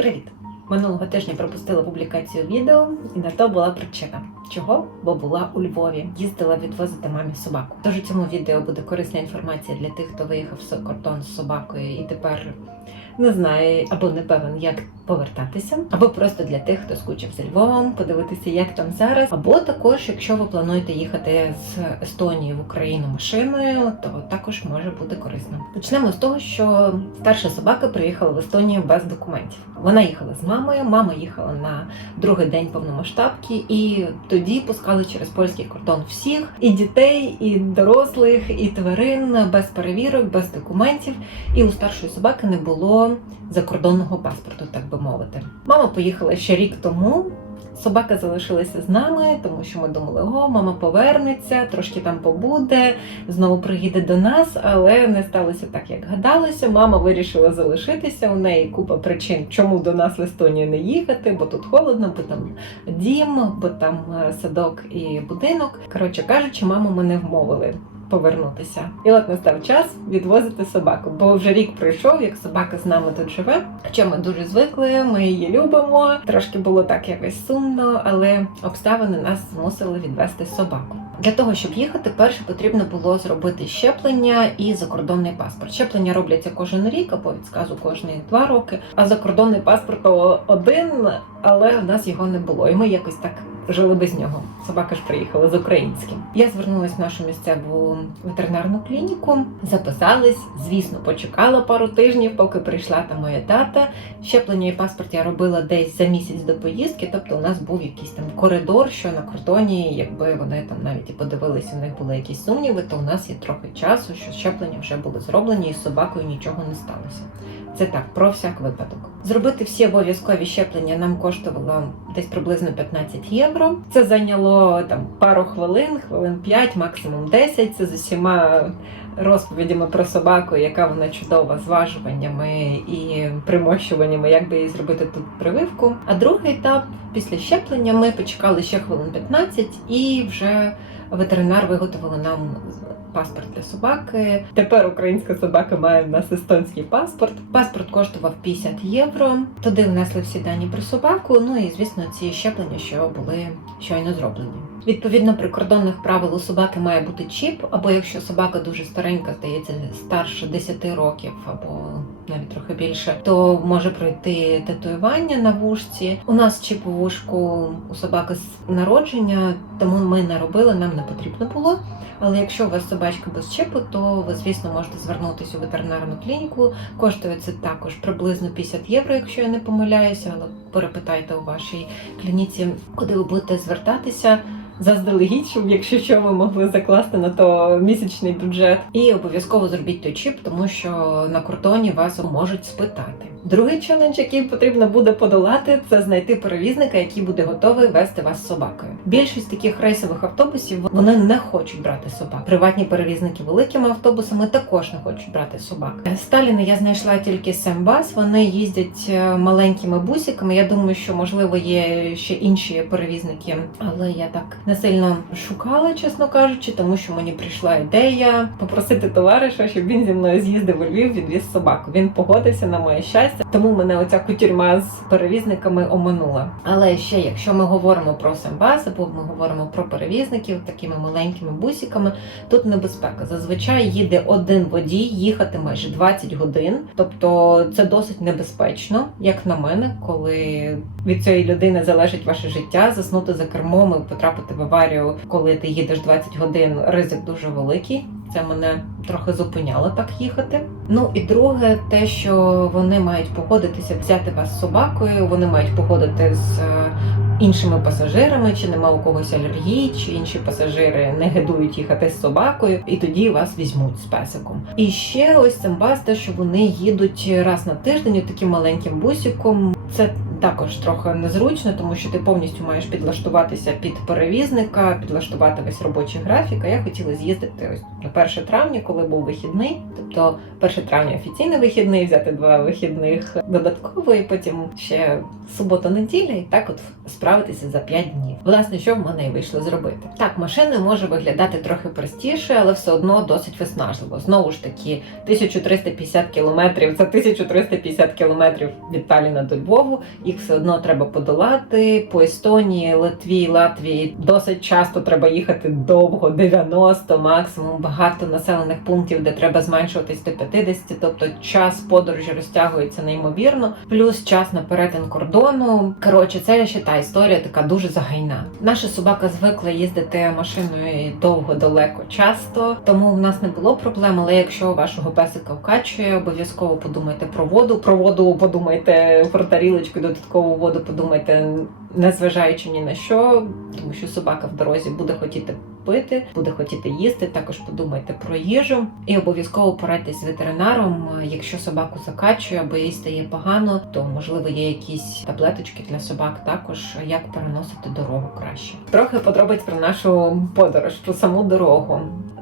Привіт! Минулого тижня пропустила публікацію відео, і на то була причина. Чого? Бо була у Львові, їздила відвозити мамі собаку. Тож у цьому відео буде корисна інформація для тих, хто виїхав з кордон з собакою і тепер не знає або не певен, як повертатися, або просто для тих, хто скучив за Львовом, подивитися, як там зараз. Або також, якщо ви плануєте їхати з Естонії в Україну машиною, то також може бути корисно. Почнемо з того, що старша собака приїхала в Естонію без документів. Вона їхала з мамою. Мама їхала на другий день повномасштабки, і тоді пускали через польський кордон всіх і дітей, і дорослих, і тварин без перевірок, без документів. І у старшої собаки не було закордонного паспорту, так би мовити. Мама поїхала ще рік тому. Собака залишилася з нами, тому що ми думали, о, мама повернеться, трошки там побуде, знову приїде до нас, але не сталося так, як гадалося. Мама вирішила залишитися. У неї купа причин, чому до нас в Естонію не їхати, бо тут холодно, бо там дім, бо там е, садок і будинок. Коротше кажучи, маму ми не вмовили. Повернутися, і от настав час відвозити собаку. Бо вже рік пройшов, як собака з нами тут живе. Хоча ми дуже звикли, ми її любимо. Трошки було так якось сумно, але обставини нас змусили відвести собаку. Для того щоб їхати, перше потрібно було зробити щеплення і закордонний паспорт. Щеплення робляться кожен рік або від сказу кожні два роки. А закордонний паспорт один, але в нас його не було. І ми якось так жили без нього. Собака ж приїхала з українським. Я звернулася в нашу місцеву ветеринарну клініку, записалась. Звісно, почекала пару тижнів, поки прийшла там моя тата. Щеплення і паспорт я робила десь за місяць до поїздки. Тобто, у нас був якийсь там коридор, що на кордоні, якби вони там навіть і подивилися, у них були якісь сумніви, то у нас є трохи часу, що щеплення вже були зроблені, і з собакою нічого не сталося. Це так, про всяк випадок. Зробити всі обов'язкові щеплення нам коштувало десь приблизно 15 євро. Це зайняло там пару хвилин, хвилин 5, максимум 10. Це з усіма розповідями про собаку, яка вона чудова, зважуваннями і примощуваннями, як би їй зробити тут прививку. А другий етап після щеплення ми почекали ще хвилин 15 і вже ветеринар виготовили нам паспорт для собаки. Тепер українська собака має в нас естонський паспорт. Паспорт коштував 50 євро. Туди внесли всі дані про собаку. Ну і звісно, ці щеплення, що були щойно зроблені. Відповідно, прикордонних правил у собаки має бути чіп, або якщо собака дуже старенька, здається, старше 10 років, або навіть трохи більше, то може пройти татуювання на вушці. У нас чіп у вушку у собаки з народження, тому ми не робили, нам не потрібно було. Але якщо у вас собачка без чипу, то ви, звісно, можете звернутися у ветеринарну клініку. Коштує це також приблизно 50 євро, якщо я не помиляюся, але перепитайте у вашій клініці, куди ви будете звертатися. Заздалегідь, щоб якщо що, ви могли закласти на то місячний бюджет, і обов'язково зробіть той чіп, тому що на кордоні вас можуть спитати. Другий челендж, який потрібно буде подолати, це знайти перевізника, який буде готовий вести вас з собакою. Більшість таких рейсових автобусів вони не хочуть брати собак. Приватні перевізники великими автобусами також не хочуть брати собак. З Сталіна я знайшла тільки Сембас. Вони їздять е, маленькими бусиками. Я думаю, що можливо є ще інші перевізники, але я так не сильно шукала, чесно кажучи, тому що мені прийшла ідея попросити товариша, щоб він зі мною з'їздив у Львів, відвіз собаку. Він погодився на моє щастя, тому мене оця кутюрма з перевізниками оминула. Але ще, якщо ми говоримо про Сембас, або ми говоримо про перевізників такими маленькими бусиками, тут небезпека. Зазвичай їде один водій, їхати майже 20 годин. Тобто це досить небезпечно, як на мене, коли від цієї людини залежить ваше життя, заснути за кермом і потрапити в аварію, коли ти їдеш 20 годин, ризик дуже великий. Це мене трохи зупиняло так їхати. Ну і друге, те, що вони мають погодитися взяти вас з собакою, вони мають погодити з е, іншими пасажирами, чи нема у когось алергії, чи інші пасажири не гидують їхати з собакою, і тоді вас візьмуть з песиком. І ще ось цим бас, те, що вони їдуть раз на тиждень таким маленьким бусиком. Це також трохи незручно, тому що ти повністю маєш підлаштуватися під перевізника, підлаштувати весь робочий графік. А я хотіла з'їздити ось на 1 травня, коли був вихідний. Тобто 1 травня офіційний вихідний, взяти два вихідних додатково, і потім ще субота-неділя, і так от справитися за 5 днів. Власне, що в мене і вийшло зробити. Так, машина може виглядати трохи простіше, але все одно досить виснажливо. Знову ж таки, 1350 кілометрів це 1350 кілометрів від Таліна до Львову. Їх все одно треба подолати. По Естонії, Литві, Латвії досить часто треба їхати довго, 90 максимум. Багато населених пунктів, де треба зменшуватись до 50, тобто час подорожі розтягується неймовірно. Плюс час на перетин кордону. Коротше, це ще та історія така дуже загайна. Наша собака звикла їздити машиною довго, далеко, часто, тому в нас не було проблем. Але якщо вашого песика вкачує, обов'язково подумайте про воду. Про воду подумайте про тарілочку, додаткову воду подумайте, незважаючи ні на що, тому що собака в дорозі буде хотіти пити, буде хотіти їсти. Також подумайте про їжу і обов'язково порадьтесь з ветеринаром. Якщо собаку закачує або їй стає погано, то можливо є якісь таблеточки для собак. Також як переносити дорогу краще. Трохи подробиць про нашу подорож, про саму дорогу.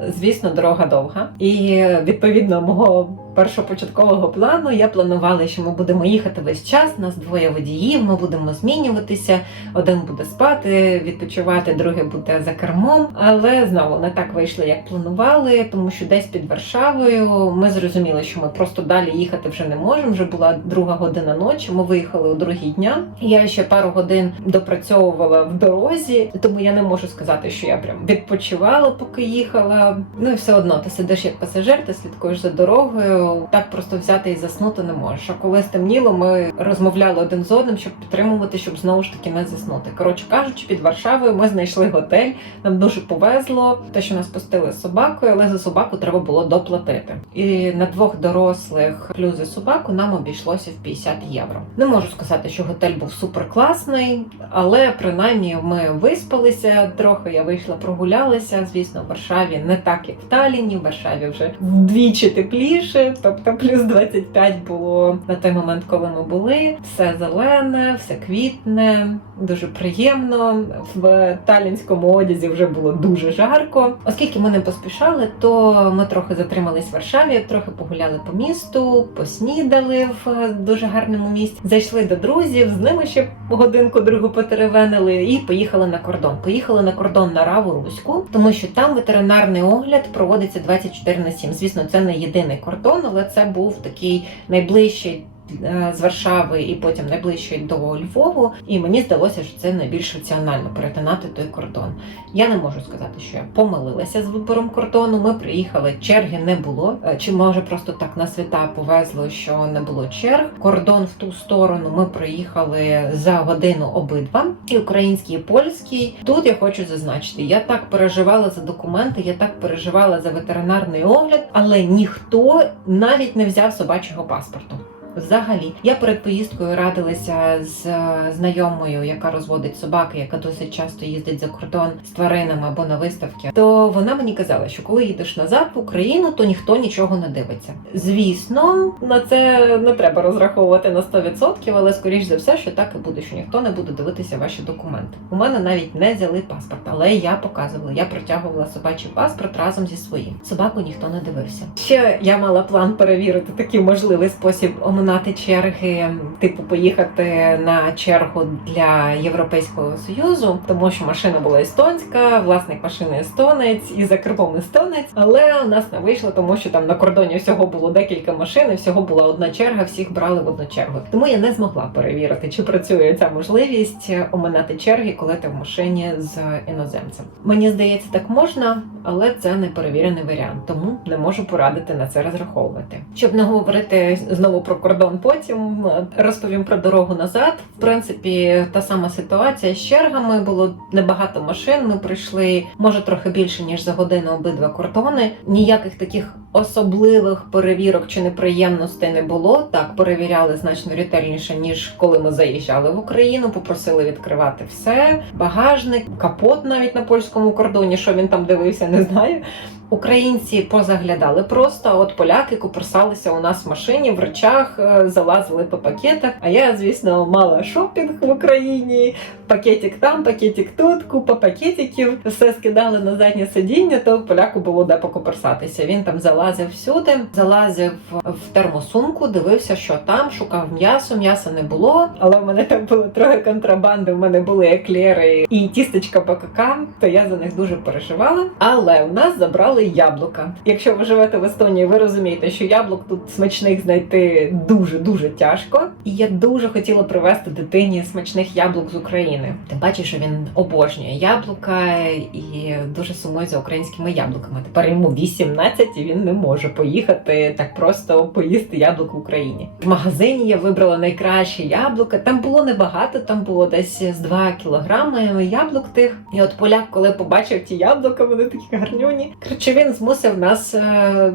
Звісно, дорога довга, і відповідно мого першопочаткового плану я планувала, що ми будемо їхати весь час. Нас двоє водіїв. Ми будемо змінюватися. Один буде спати, відпочивати, другий буде за кермом. Але знову не так вийшло, як планували, тому що десь під Варшавою ми зрозуміли, що ми просто далі їхати вже не можемо. Вже була друга година ночі. Ми виїхали у другій дня. Я ще пару годин допрацьовувала в дорозі, тому я не можу сказати, що я прям відпочивала, поки їхала. Ну і все одно ти сидиш як пасажир, ти слідкуєш за дорогою. Так просто взяти і заснути не можеш. А коли стемніло, ми розмовляли один з одним, щоб підтримувати, щоб знову ж таки не заснути. Коротше кажучи, під Варшавою ми знайшли готель. Нам дуже повезло, те, що нас пустили з собакою, але за собаку треба було доплатити. І на двох дорослих плюс за собаку нам обійшлося в 50 євро. Не можу сказати, що готель був супер класний, але принаймні ми виспалися трохи. Я вийшла, прогулялася. Звісно, в Варшаві не так, як в Таліні. В Варшаві вже вдвічі тепліше, тобто плюс 25 було на той момент, коли ми були. Все зелене, все квітне, дуже приємно. В талінському одязі вже було дуже жарко. Оскільки ми не поспішали, то ми трохи затримались в Варшаві, трохи погуляли по місту, поснідали в дуже гарному місці. Зайшли до друзів, з ними ще годинку другу потеревенили і поїхали на кордон. Поїхали на кордон на Раву Руську, тому що там ветеринарний огляд проводиться 24 на 7. Звісно, це не єдиний кордон, але це був такий найближчий. Е, З Варшави і потім найближчий до Львову, і мені здалося, що це найбільш раціонально перетинати той кордон. Я не можу сказати, що я помилилася з вибором кордону. Ми приїхали, черги не було. Е, Чи може просто так на свята повезло, що не було черг? Кордон в ту сторону ми приїхали за годину обидва, і український, і польський. Тут я хочу зазначити, я так переживала за документи, я так переживала за ветеринарний огляд, але ніхто навіть не взяв собачого паспорту. Взагалі, я перед поїздкою радилася з е, знайомою, яка розводить собаки, яка досить часто їздить за кордон з тваринами або на виставки. То вона мені казала, що коли їдеш назад в Україну, то ніхто нічого не дивиться. Звісно, на це не треба розраховувати на 100%, але скоріш за все, що так і буде, що ніхто не буде дивитися ваші документи. У мене навіть не взяли паспорт, але я показувала, я протягувала собачий паспорт разом зі своїм. Собаку ніхто не дивився. Ще я мала план перевірити такий можливий спосіб оминати черги, типу поїхати на чергу для Європейського союзу, тому що машина була естонська, власник машини естонець і за кермом естонець. Але у нас не вийшло, тому що там на кордоні всього було декілька машин, і всього була одна черга, всіх брали в одну чергу. Тому я не змогла перевірити, чи працює ця можливість оминати черги, коли ти в машині з іноземцем. Мені здається, так можна, але це не перевірений варіант, тому не можу порадити на це розраховувати. Щоб не говорити знову про кордон, потім розповім про дорогу назад. В принципі, та сама ситуація з чергами було небагато машин. Ми пройшли може трохи більше ніж за годину обидва кордони. Ніяких таких особливих перевірок чи неприємностей не було. Так перевіряли значно ретельніше ніж коли ми заїжджали в Україну. Попросили відкривати все, багажник, капот навіть на польському кордоні. Що він там дивився, не знаю. Українці позаглядали просто, от поляки куперсалися у нас в машині, в речах, е, залазили по пакетах. А я, звісно, мала шопінг в Україні. Пакетик там, пакетик тут, купа пакетиків, все скидали на заднє сидіння, то поляку було де покоперсатися. Він там залазив всюди, залазив в термосумку, дивився, що там, шукав м'ясо, м'яса не було. Але в мене там було трохи контрабанди. В мене були еклери і тістечка БКК, то я за них дуже переживала. Але у нас забрали яблука. Якщо ви живете в Естонії, ви розумієте, що яблук тут смачних знайти дуже дуже тяжко. І я дуже хотіла привезти дитині смачних яблук з України. Тим паче, що він обожнює яблука і дуже сумує за українськими яблуками. Тепер йому 18 і він не може поїхати так просто поїсти яблук в Україні. В магазині я вибрала найкращі яблука. Там було небагато, там було десь з 2 кілограми яблук тих. І от поляк, коли побачив ті яблука, вони такі гарнюні. Коротше, він змусив нас е,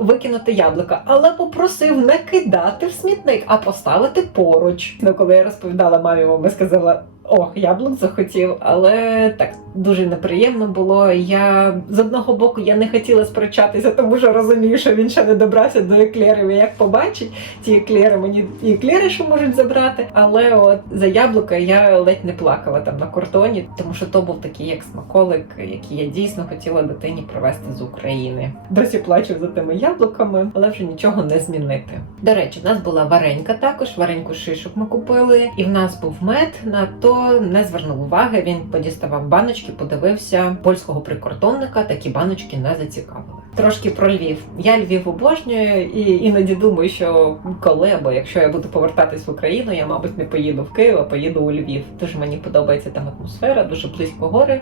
викинути яблука, але попросив не кидати в смітник, а поставити поруч. Ну, коли я розповідала мамі, мама сказала. Ох, яблук захотів, але так дуже неприємно було. Я з одного боку я не хотіла сперечатися, тому що розумію, що він ще не добрався до еклерів. Як побачить ті еклери, мені і еклери що можуть забрати. Але от за яблука я ледь не плакала там на кордоні, тому що то був такий як смаколик, який я дійсно хотіла дитині привезти з України. Досі плачу за тими яблуками, але вже нічого не змінити. До речі, в нас була варенька також, вареньку шишок ми купили, і в нас був мед. На то не звернув уваги. Він подіставав баночки, подивився польського прикордонника. Такі баночки не зацікавили. Трошки про Львів. Я Львів обожнюю і іноді думаю, що коли або якщо я буду повертатись в Україну, я мабуть не поїду в Київ, а поїду у Львів. Дуже мені подобається там атмосфера, дуже близько гори.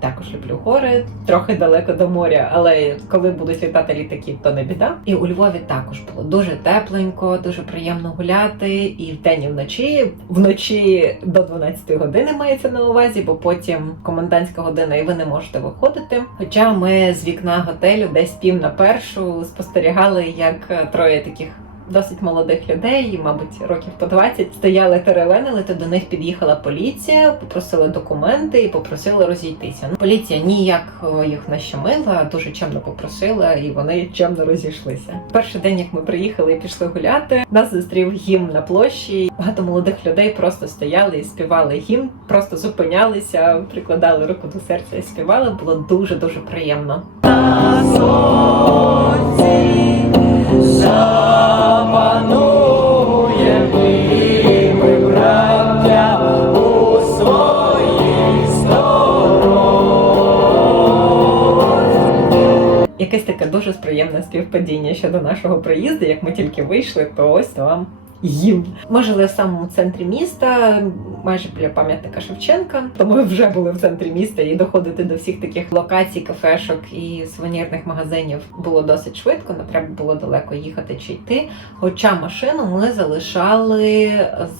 Також люблю гори, трохи далеко до моря, але коли будуть літати літаки, то не біда. І у Львові також було дуже тепленько, дуже приємно гуляти. І вдень, і вночі. Вночі до 12 години мається на увазі, бо потім комендантська година, і ви не можете виходити. Хоча ми з вікна готелю десь пів на першу спостерігали, як троє таких досить молодих людей, мабуть, років по 20, стояли теревенили, то до них під'їхала поліція, попросили документи і попросили розійтися. Ну, поліція ніяк о, їх не щемила, дуже чемно попросила, і вони чемно розійшлися. Перший день, як ми приїхали і пішли гуляти, нас зустрів гімн на площі. Багато молодих людей просто стояли і співали гімн, просто зупинялися, прикладали руку до серця і співали. Було дуже дуже приємно. Якесь таке дуже приємне співпадіння щодо нашого приїзду. Як ми тільки вийшли, то ось вам їм. Ми жили в самому центрі міста, майже біля пам'ятника Шевченка. То ми вже були в центрі міста і доходити до всіх таких локацій, кафешок і сувенірних магазинів було досить швидко. Не треба було далеко їхати чи йти. Хоча машину ми залишали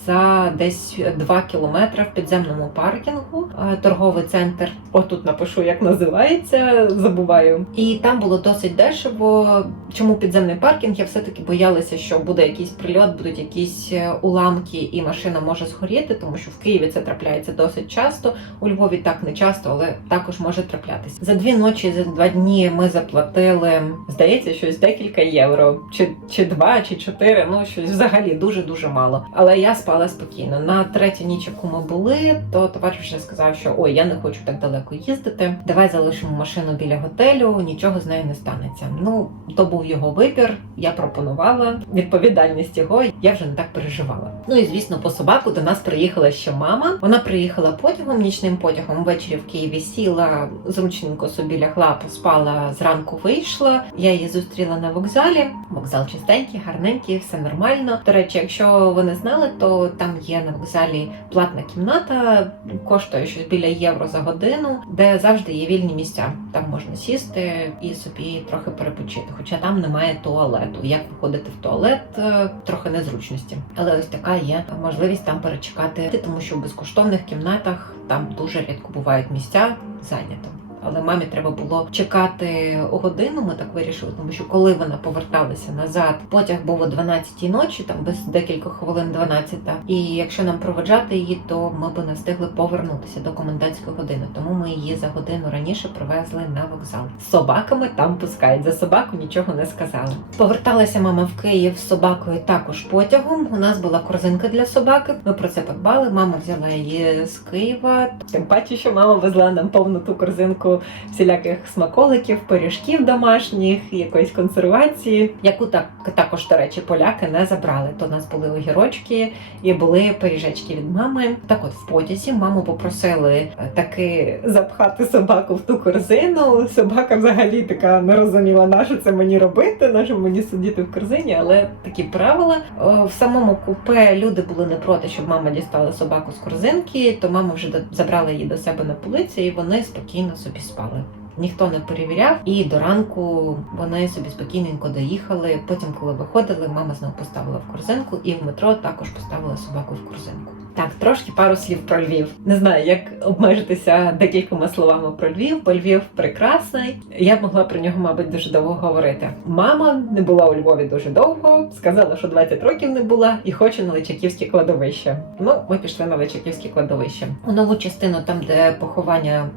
за десь 2 кілометри в підземному паркінгу. Е, Торговий центр. Отут напишу, як називається. Забуваю. І там було досить дешево. Чому підземний паркінг? Я все-таки боялася, що буде якийсь прильот, будуть якісь е, уламки, і машина може згоріти, тому що в Києві це трапляється досить часто. У Львові так не часто, але також може траплятися. За дві ночі, за два дні ми заплатили, здається, щось декілька євро, чи, чи два, чи чотири. Ну щось взагалі дуже дуже мало. Але я спала спокійно. На третю ніч, яку ми були, то товариш вже сказав, що ой, я не хочу так далеко їздити. Давай залишимо машину біля готелю, нічого з нею не станеться. Ну то був його вибір. Я пропонувала відповідальність його. Я вже не так переживала. Ну і звісно, по собаку до нас приїхала ще мама. Вона приїхала потягом, нічним потягом. Ввечері в Києві сіла зручненько собі лягла, поспала зранку. Вийшла. Я її зустріла на вокзалі. Вокзал чистенький, гарненький, все нормально. До речі, якщо ви не знали, то там є на вокзалі платна кімната, коштує щось біля євро за годину, де завжди є вільні місця. Там можна сісти і собі трохи перепочити. Хоча там немає туалету. Як виходити в туалет, е, трохи незручності. Але ось така є можливість там перечекати, тому що в безкоштовних кімнатах там дуже рідко бувають місця зайнято. Але мамі треба було чекати годину. Ми так вирішили, тому що коли вона поверталася назад, потяг був о 12-й ночі, там без декількох хвилин 12 І якщо нам проведжати її, то ми б не встигли повернутися до комендантської години. Тому ми її за годину раніше привезли на вокзал. З собаками там пускають. За собаку нічого не сказали. Поверталася мама в Київ з собакою також потягом. У нас була корзинка для собаки. Ми про це подбали. Мама взяла її з Києва. Тим паче, що мама везла нам повну ту корзинку всіляких смаколиків, пиріжків домашніх, якоїсь консервації, яку так також, до речі, поляки не забрали. То у нас були огірочки і були пиріжечки від мами. Так, от в потязі маму попросили е, таки запхати собаку в ту корзину. Собака взагалі така не розуміла, на що це мені робити, на що мені сидіти в корзині, але такі правила. В самому купе люди були не проти, щоб мама дістала собаку з корзинки, то мама вже забрала її до себе на полиці, і вони спокійно собі спали. Ніхто не перевіряв, і до ранку вони собі спокійненько доїхали. Потім, коли виходили, мама знову поставила в корзинку, і в метро також поставила собаку в корзинку. Так, трошки пару слів про Львів. Не знаю, як обмежитися декількома словами про Львів, бо Львів прекрасний. Я б могла про нього, мабуть, дуже довго говорити. Мама не була у Львові дуже довго, сказала, що 20 років не була, і хоче на Личаківське кладовище. Ну, ми пішли на Личаківське кладовище. У нову частину, там, де поховання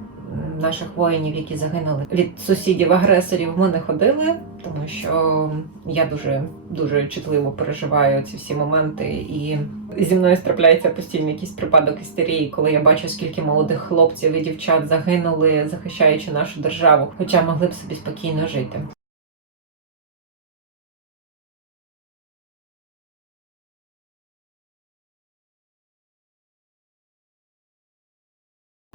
наших воїнів, які загинули від сусідів-агресорів, ми не ходили, тому що я дуже дуже чутливо переживаю ці всі моменти, і зі мною трапляється постійно якийсь припадок істерії, коли я бачу, скільки молодих хлопців і дівчат загинули, захищаючи нашу державу, хоча могли б собі спокійно жити.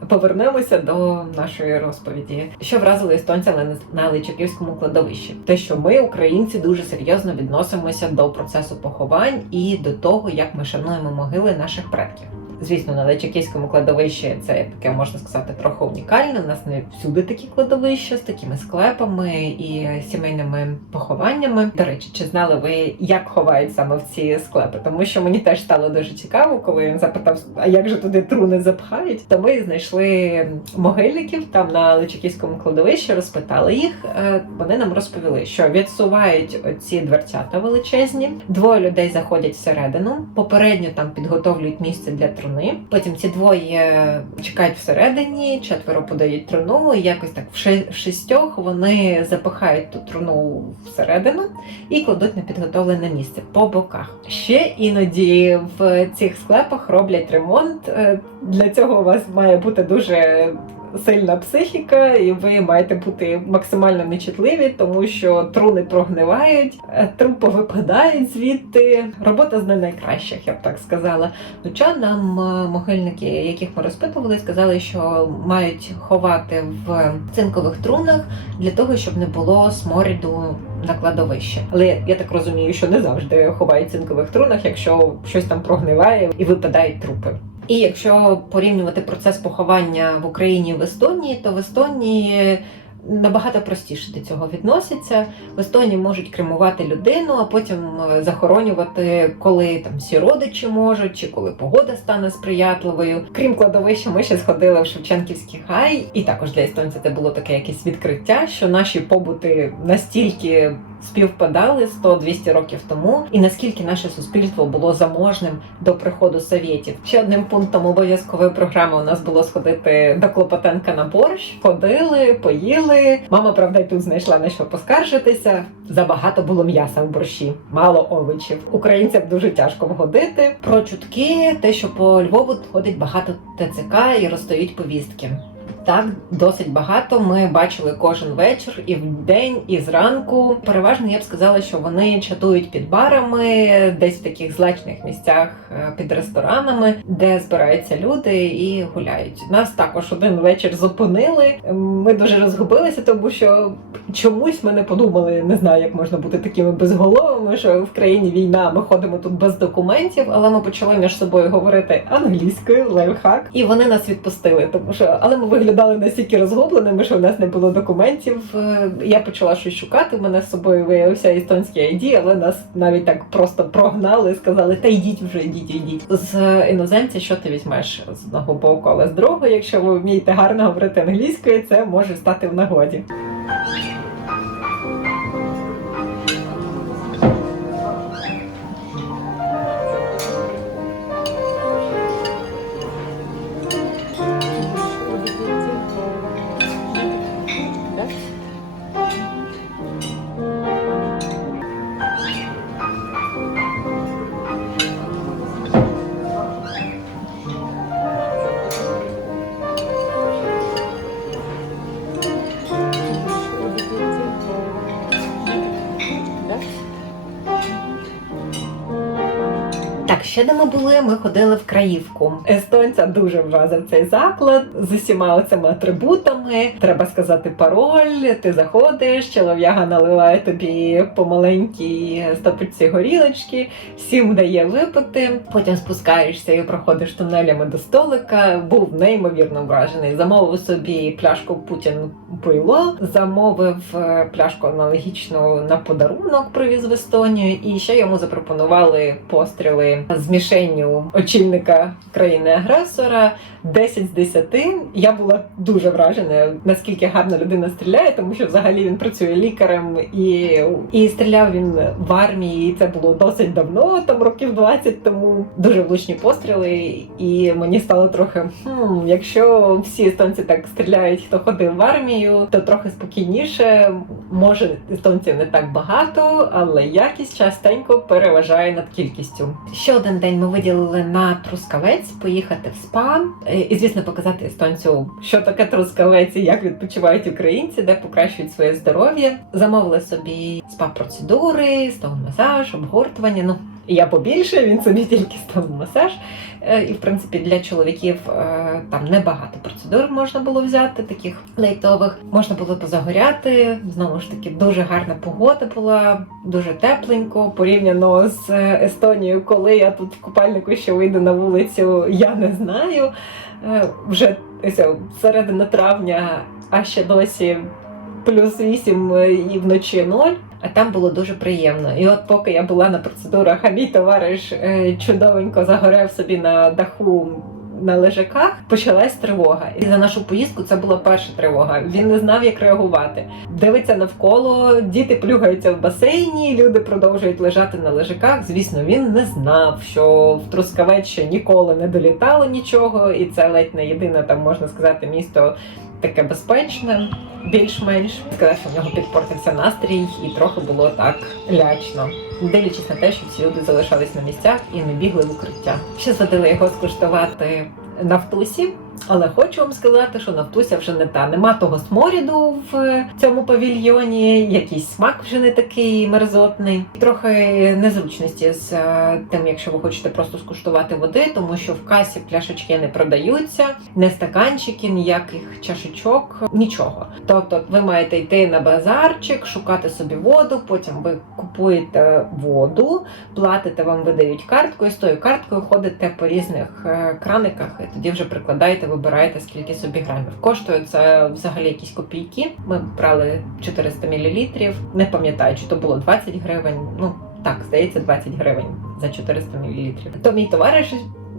Повернемося до нашої розповіді. Що вразило естонця на- на Личаківському кладовищі? Те, що ми, українці, дуже серйозно відносимося до процесу поховань і до того, як ми шануємо могили наших предків. Звісно, на Личаківському кладовищі це таке можна сказати трохи унікальне. У нас не всюди такі кладовища з такими склепами і сімейними похованнями. До речі, чи знали ви, як ховають саме в ці склепи? Тому що мені теж стало дуже цікаво, коли він запитав, а як же туди труни запхають? То ми знайшли могильників там на Личаківському кладовищі, розпитали їх. Е, Вони нам розповіли, що відсувають оці дверцята величезні. Двоє людей заходять всередину. Попередньо там підготовлюють місце для труни. Потім ці двоє чекають всередині, четверо подають труну. І якось так в шістьох вони запихають ту труну всередину і кладуть на підготовлене місце по боках. Ще іноді в цих склепах роблять ремонт. Е, Для цього у вас має бути дуже сильна психіка, і ви маєте бути максимально нечутливі, тому що труни прогнивають, е, трупи випадають звідти. Робота з не найкращих, я б так сказала. Хоча нам е, могильники, яких ми розпитували, сказали, що мають ховати в цинкових трунах для того, щоб не було сморіду на кладовище. Але я так розумію, що не завжди ховають цинкових трунах, якщо щось там прогниває і випадають трупи. І якщо порівнювати процес поховання в Україні і в Естонії, то в Естонії набагато простіше до цього відносяться. В Естонії можуть кремувати людину, а потім е, захоронювати, коли там всі родичі можуть, чи коли погода стане сприятливою. Крім кладовища, ми ще сходили в Шевченківський хай, і також для естонця це було таке якесь відкриття, що наші побути настільки співпадали 100-200 років тому, і наскільки наше суспільство було заможним до приходу совєтів. Ще одним пунктом обов'язкової програми у нас було сходити до Клопотенка на борщ. Ходили, поїли. Мама, правда, й тут знайшла на що поскаржитися. Забагато було м'яса в борщі, мало овочів. Українцям дуже тяжко вгодити. Про чутки, те, що по Львову ходить багато ТЦК і розстають повістки. Так, досить багато. Ми бачили кожен вечір і вдень, і зранку. Переважно я б сказала, що вони чатують під барами, десь в таких злачних місцях е, під ресторанами, де збираються люди і гуляють. Нас також один вечір зупинили. Ми дуже розгубилися, тому що чомусь ми не подумали, не знаю, як можна бути такими безголовими, що в країні війна, ми ходимо тут без документів, але ми почали між собою говорити англійською, лайфхак, і вони нас відпустили, тому що але ми виглядали виглядали настільки розгубленими, що в нас не було документів. Е, Я почала щось шукати. У мене з собою виявився естонський ID, але нас навіть так просто прогнали, сказали: та йдіть вже, йдіть, йдіть. З іноземця, що ти візьмеш з одного боку, але з другого, якщо ви вмієте гарно говорити англійською, це може стати в нагоді. Ще де ми були, ми ходили в Краївку. Естонця дуже вразив цей заклад з усіма цими атрибутами. Треба сказати пароль. Ти заходиш, чолов'яга наливає тобі по маленькій стопиці горілочки, всім дає випити. Потім спускаєшся і проходиш тунелями до столика. Був неймовірно вражений. Замовив собі пляшку Путін пиво, замовив е, пляшку аналогічну на подарунок, привіз в Естонію, і ще йому запропонували постріли з мішенню очільника країни-агресора. 10 з 10. Я була дуже вражена, наскільки гарно людина стріляє, тому що взагалі він працює лікарем і, і стріляв він в армії. і Це було досить давно, там років 20 тому. Дуже влучні постріли. І мені стало трохи, хм, якщо всі естонці так стріляють, хто ходив в армію, то трохи спокійніше. Може, естонців не так багато, але якість частенько переважає над кількістю. Ще один день ми виділили на трускавець, поїхати в спа. Е, І, звісно, показати естонцю, що таке трускавець і як відпочивають українці, де покращують своє здоров'я. Замовили собі спа-процедури, стоун-масаж, обгортування. Ну, я побільше, він собі тільки стоун-масаж. Е, І, в принципі, для чоловіків е, там небагато процедур можна було взяти, таких лейтових. Можна було позагоряти. Знову ж таки, дуже гарна погода була, дуже тепленько. Порівняно з е, Естонією, коли я тут в купальнику ще вийду на вулицю, я не знаю. Вже середина травня, а ще досі плюс 8 і вночі 0. А там було дуже приємно. І от поки я була на процедурах, а мій товариш е, чудовенько загорев собі на даху. На лежаках почалась тривога, і за нашу поїздку це була перша тривога. Він не знав, як реагувати. Дивиться навколо, діти плюгаються в басейні, люди продовжують лежати на лежаках. Звісно, він не знав, що в Трускавець ніколи не долітало нічого, і це ледь не єдине там можна сказати місто таке безпечне, більш-менш. Сказав, що в нього підпортився настрій, і трохи було так лячно. Дивлячись на те, що всі люди залишались на місцях і не бігли в укриття. Ще задали його скуштувати нафтусі. Але хочу вам сказати, що нафтуся вже не та. Нема того сморіду в цьому павільйоні, якийсь смак вже не такий мерзотний. Трохи незручності з е, тим, якщо ви хочете просто скуштувати води, тому що в касі пляшечки не продаються, не стаканчики, ніяких чашечок, нічого. Тобто, ви маєте йти на базарчик, шукати собі воду, потім ви купуєте воду, платите, вам видають картку, і з тою карткою ходите по різних е, краниках, і тоді вже прикладаєте, вибираєте скільки собі грамів. Коштує це взагалі якісь копійки. Ми брали 400 мл, не пам'ятаю, чи то було 20 гривень. Ну так, здається, 20 гривень за 400 мл. То мій товариш.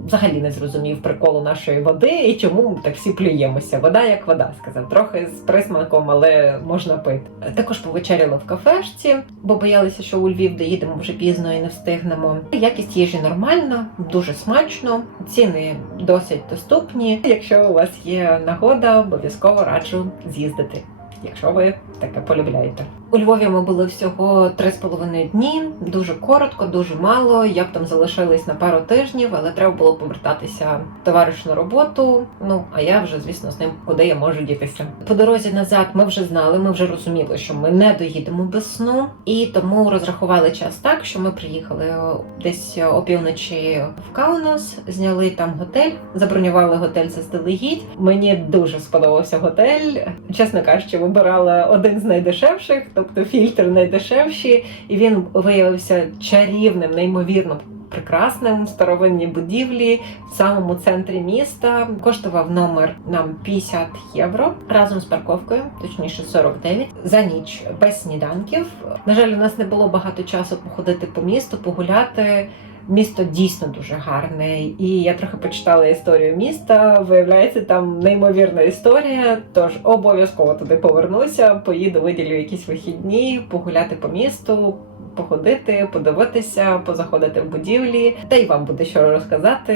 Взагалі не зрозумів приколу нашої води і чому так всі плюємося. Вода як вода, сказав. Трохи з присмаком, але можна пити. Також повечеряли в кафешці, бо боялися, що у Львів доїдемо вже пізно і не встигнемо. Якість їжі нормальна, дуже смачно, ціни досить доступні. Якщо у вас є нагода, обов'язково раджу з'їздити. Якщо ви таке полюбляєте. У Львові ми були всього три з половиною дні, дуже коротко, дуже мало. Я б там залишилась на пару тижнів, але треба було повертатися товаришу на роботу. Ну а я вже, звісно, з ним куди я можу дітися. По дорозі назад ми вже знали, ми вже розуміли, що ми не доїдемо без сну, і тому розрахували час так, що ми приїхали десь опівночі в Каунас, зняли там готель, забронювали готель заздалегідь. Мені дуже сподобався готель. Чесно кажучи, вибирала один з найдешевших, тобто фільтр найдешевші, і він виявився чарівним, неймовірно прекрасним старовинні будівлі в самому центрі міста. Коштував номер нам 50 євро разом з парковкою, точніше 49, за ніч без сніданків. На жаль, у нас не було багато часу походити по місту, погуляти. Місто дійсно дуже гарне, і я трохи почитала історію міста. Виявляється, там неймовірна історія. Тож обов'язково туди повернуся, поїду, виділю якісь вихідні, погуляти по місту, походити, подивитися, позаходити в будівлі, та й вам буде що розказати,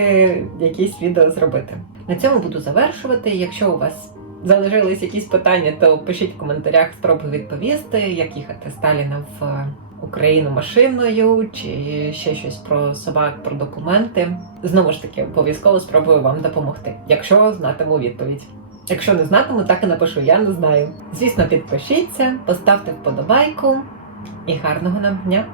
якісь відео зробити. На цьому буду завершувати. Якщо у вас залишились якісь питання, то пишіть в коментарях, спробую відповісти, як їхати з Таліна в Україну машиною, чи ще щось про собак, про документи. Знову ж таки, обов'язково спробую вам допомогти, якщо знатиму відповідь. Якщо не знатиму, так і напишу, я не знаю. Звісно, підпишіться, поставте вподобайку і гарного нам дня!